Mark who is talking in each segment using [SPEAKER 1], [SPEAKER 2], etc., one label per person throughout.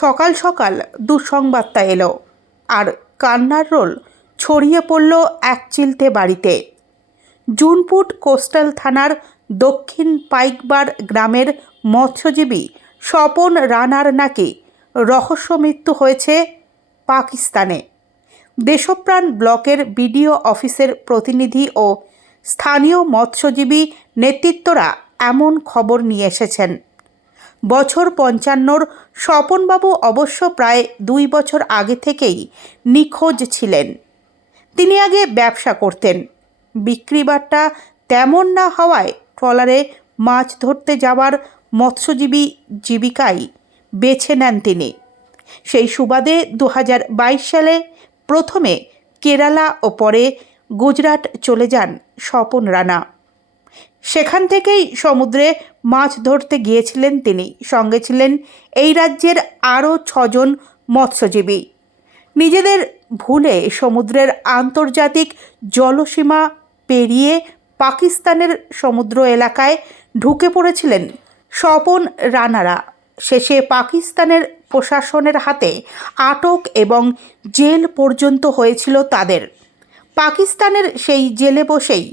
[SPEAKER 1] সকাল সকাল দুঃসংবাদটা এলো। আর কান্নার রোল ছড়িয়ে পড়ল এক চিলতে বাড়িতে। জুনপুট কোস্টাল থানার দক্ষিণ পাইকবার গ্রামের মৎস্যজীবী স্বপন রানার নাকি রহস্য মৃত্যু হয়েছে পাকিস্তানে। দেশপ্রাণ ব্লকের বিডিও অফিসের প্রতিনিধি ও স্থানীয় মৎস্যজীবী নেতৃত্বরা এমন খবর নিয়ে এসেছেন। বছর পঞ্চান্নর স্বপনবাবু অবশ্য প্রায় দুই বছর আগে থেকেই নিখোঁজ ছিলেন। তিনি আগে ব্যবসা করতেন। বিক্রিবারটা তেমন না হওয়ায় ট্রলারে মাছ ধরতে যাওয়ার মৎস্যজীবী জীবিকাই বেছে নেন তিনি। সেই সুবাদে দু হাজার বাইশ সালে প্রথমে কেরালা ও পরে গুজরাট চলে যান স্বপন রানা। সেখান থেকেই সমুদ্রে মাছ ধরতে গিয়েছিলেন তিনি। সঙ্গে ছিলেন এই রাজ্যের আরও ছজন মৎস্যজীবী। নিজেদের ভুলে সমুদ্রের আন্তর্জাতিক জলসীমা পেরিয়ে পাকিস্তানের সমুদ্র এলাকায় ঢুকে পড়েছিলেন স্বপন রানারা। শেষে পাকিস্তানের প্রশাসনের হাতে আটক এবং জেল পর্যন্ত হয়েছিল তাদের। পাকিস্তানের সেই জেলে বসেই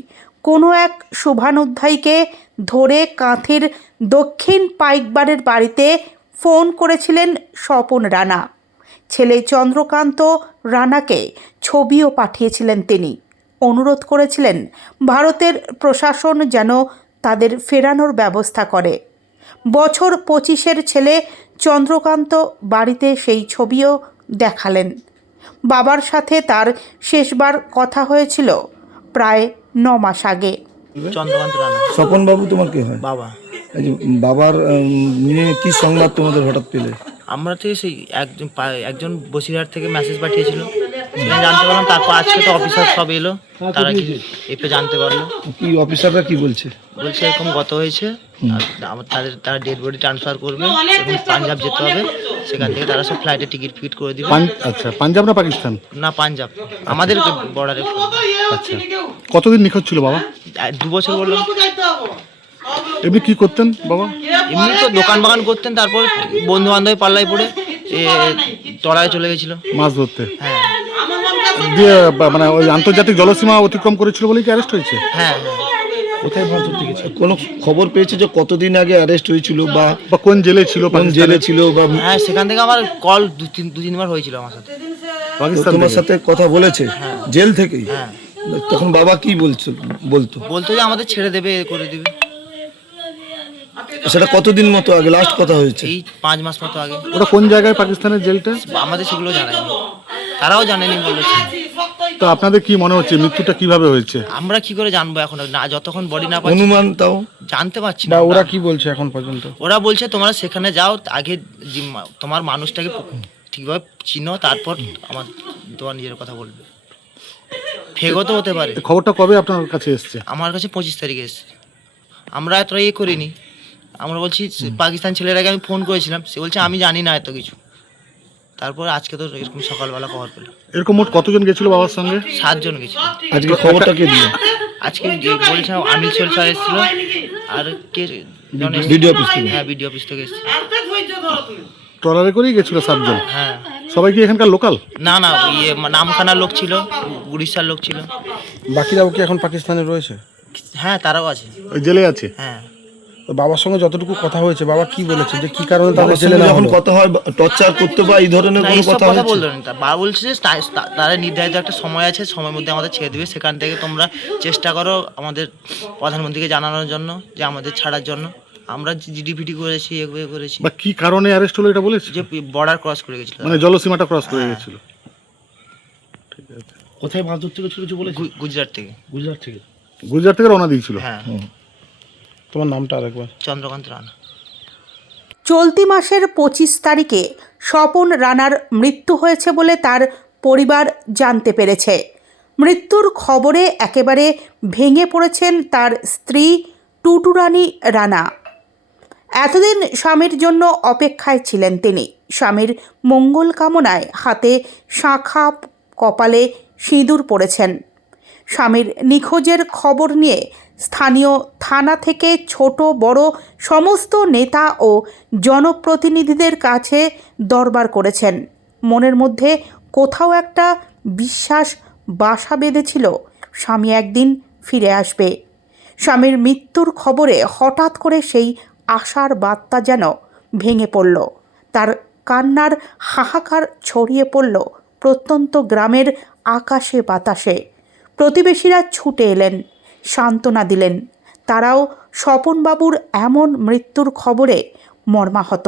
[SPEAKER 1] কোনো এক শুভানুধ্যায়ীকে ধরে কাঁথির দক্ষিণ পাইকবারের বাড়িতে ফোন করেছিলেন স্বপন রানা। ছেলে চন্দ্রকান্ত রানাকে ছবিও পাঠিয়েছিলেন তিনি। অনুরোধ করেছিলেন, ভারতের প্রশাসন যেন তাদের ফেরানোর ব্যবস্থা করে। বছর পঁচিশের ছেলে চন্দ্রকান্ত বাড়িতে সেই ছবিও দেখালেন। বাবার সাথে তার শেষবার কথা হয়েছিল। প্রায় ন মাস আগে।
[SPEAKER 2] চন্দ্রকান্ত রানা।
[SPEAKER 3] স্বপন বাবু তোমার কি হয়?
[SPEAKER 2] বাবা।
[SPEAKER 3] এই যে বাবার নিয়ে কি সংবাদ তোমাদের হঠাৎ পেলে?
[SPEAKER 2] আমরা থেকে সেই একজন পা- একজন বসিরহাট থেকে মেসেজ পাঠিয়েছিল। জানতে পারলাম তারপর আজকে তো অফিসার সব এলো তারা কি এপে জানতে পারল?
[SPEAKER 3] কি অফিসাররা কি বলছে?
[SPEAKER 2] বলছে এরকম গত হয়েছে আমার তাদের তারা ডেড বডি ট্রান্সফার করবে এবং পাঞ্জাব যেতে হবে সেখান থেকে তারা সব ফ্লাইটে টিকিট ফিট করে দিবে।
[SPEAKER 4] আচ্ছা পাঞ্জাব না পাকিস্তান?
[SPEAKER 2] না পাঞ্জাব। আমাদের বর্ডারে
[SPEAKER 4] আচ্ছা। কতদিন নিখোঁজ ছিল বাবা?
[SPEAKER 2] দু বছর বললাম।
[SPEAKER 4] এমনি কি করতেন বাবা?
[SPEAKER 2] এমনি তো দোকান বাগান করতেন তারপর বন্ধু বান্ধব পাল্লায় পড়ে এ, তলায় চলে গেছিল।
[SPEAKER 4] মাছ ধরতে?
[SPEAKER 2] হ্যাঁ।
[SPEAKER 4] দিয়ে মানে ওই আন্তর্জাতিক জলসীমা অতিক্রম করেছিল বলেই কি অ্যারেস্ট হয়েছে?
[SPEAKER 2] হ্যাঁ হ্যাঁ।
[SPEAKER 3] কোথায় মাছ গেছে? কোনো খবর পেয়েছে যে কতদিন আগে অ্যারেস্ট হয়েছিল বা
[SPEAKER 4] বা কোন জেলে ছিল
[SPEAKER 3] কোন জেলে ছিল বা
[SPEAKER 2] হ্যাঁ সেখান থেকে আমার কল দু তিন দু তিনবার হয়েছিল আমার সাথে।
[SPEAKER 4] পাকিস্তান
[SPEAKER 3] তোমার সাথে কথা বলেছে? জেল থেকেই?
[SPEAKER 2] হ্যাঁ।
[SPEAKER 3] তখন বাবা কি বলছো বলতো?
[SPEAKER 2] বলতো যে আমাদের ছেড়ে দেবে এ করে দিবে।
[SPEAKER 3] সেটা কতদিন মতো আগে? লাস্ট কথা হয়েছে?
[SPEAKER 2] এই পাঁচ মাস মতো আগে।
[SPEAKER 4] ওটা কোন জায়গায় পাকিস্তানের জেলটা?
[SPEAKER 2] আমাদের সেগুলো জানায়নি। তারাও জানেনি বলেছে।
[SPEAKER 4] তো আপনাদের কি মনে হচ্ছে মৃত্যুটা কীভাবে হয়েছে?
[SPEAKER 2] আমরা কি করে জানব এখন? না যতক্ষণ বডি না পাচ্ছি
[SPEAKER 3] অনুমান তাও?
[SPEAKER 2] জানতে পারছি না
[SPEAKER 4] ওরা কি বলছে এখন পর্যন্ত?
[SPEAKER 2] ওরা বলছে তোমরা সেখানে যাও আগে যে তোমার মানুষটাকে ঠিকভাবে চিনো তারপর আমার তোমার নিজের কথা বলবে। ফেগও তো হতে পারে।
[SPEAKER 4] খবরটা কবে আপনার কাছে এসছে?
[SPEAKER 2] আমার কাছে পঁচিশ তারিখে এসছে। আমরা এতটা ইয়ে করিনি। আমরা বলছি পাকিস্তান ছেলেরাকে আমি ফোন করেছিলাম। সে বলছে আমি জানি না এত কিছু। তারপর আজকে তো এরকম সকালবেলা খবর পেলাম।
[SPEAKER 4] এরকম মোট কতজন গেছিল বাবার সঙ্গে?
[SPEAKER 2] সাতজন গেছিল।
[SPEAKER 3] আজকে খবরটা কে দিল?
[SPEAKER 2] আজকে গিয়ে বলছিলাম আমিল সোল স্যার এসেছিল আর কে?
[SPEAKER 3] বিডিও অফিস থেকে?
[SPEAKER 2] হ্যাঁ বিডিও অফিস থেকে এসেছিল।
[SPEAKER 4] ট্রলারে করেই গেছিল সাতজন?
[SPEAKER 2] হ্যাঁ।
[SPEAKER 4] সবাই কি এখানকার লোকাল?
[SPEAKER 2] না না ইয়ে নামখানার লোক ছিল উড়িষ্যার লোক ছিল।
[SPEAKER 5] বাকিরাও কি এখন পাকিস্তানে রয়েছে?
[SPEAKER 2] হ্যাঁ তারাও আছে।
[SPEAKER 4] ওই জেলে আছে?
[SPEAKER 2] হ্যাঁ।
[SPEAKER 5] বাবার সঙ্গে যতটুকু কথা হয়েছে বাবা কি বলেছে যে কি কারণে তাদের না
[SPEAKER 3] যখন
[SPEAKER 5] হলো?
[SPEAKER 3] কথা হয় টর্চার করতে বা এই ধরনের কোনো কথা
[SPEAKER 2] কথা বলল না বাবা বলছে যে তারা নির্ধারিত একটা সময় আছে সময়ের মধ্যে আমাদের ছেড়ে দিবে সেখান থেকে তোমরা চেষ্টা করো আমাদের প্রধানমন্ত্রীকে জানানোর জন্য যে আমাদের ছাড়ার জন্য। আমরা জিডিপিটি করেছি এগুলো করেছি।
[SPEAKER 4] বা কি কারণে অ্যারেস্ট হলো এটা বলেছে?
[SPEAKER 2] যে বর্ডার ক্রস করে গেছিল।
[SPEAKER 4] মানে জলসীমাটা ক্রস করে গেছিল।
[SPEAKER 3] কোথায় মাছ ধরতে গেছিল কিছু বলেছে?
[SPEAKER 2] গুজরাট থেকে।
[SPEAKER 3] গুজরাট থেকে?
[SPEAKER 4] গুজরাট থেকে রওনা দিয়েছিল?
[SPEAKER 2] হ্যাঁ।
[SPEAKER 5] তোমার নামটা আরেকবার।
[SPEAKER 2] চন্দ্রকান্ত রানা।
[SPEAKER 1] চলতি মাসের পঁচিশ তারিখে স্বপন রানার মৃত্যু হয়েছে বলে তার পরিবার জানতে পেরেছে। মৃত্যুর খবরে একেবারে ভেঙে পড়েছেন তার স্ত্রী টুটুরানি রানা। এতদিন স্বামীর জন্য অপেক্ষায় ছিলেন তিনি। স্বামীর মঙ্গল কামনায় হাতে শাখা কপালে সিঁদুর পড়েছেন। স্বামীর নিখোঁজের খবর নিয়ে স্থানীয় থানা থেকে ছোট, বড় সমস্ত নেতা ও জনপ্রতিনিধিদের কাছে দরবার করেছেন। মনের মধ্যে কোথাও একটা বিশ্বাস বাসা বেঁধেছিল। স্বামী একদিন ফিরে আসবে। স্বামীর মৃত্যুর খবরে হঠাৎ করে সেই আশার বার্তা যেন ভেঙে পড়ল। তার কান্নার হাহাকার ছড়িয়ে পড়ল প্রত্যন্ত গ্রামের আকাশে বাতাসে। প্রতিবেশীরা ছুটে এলেন সান্ত্বনা দিলেন। তারাও স্বপনবাবুর এমন মৃত্যুর খবরে মর্মাহত।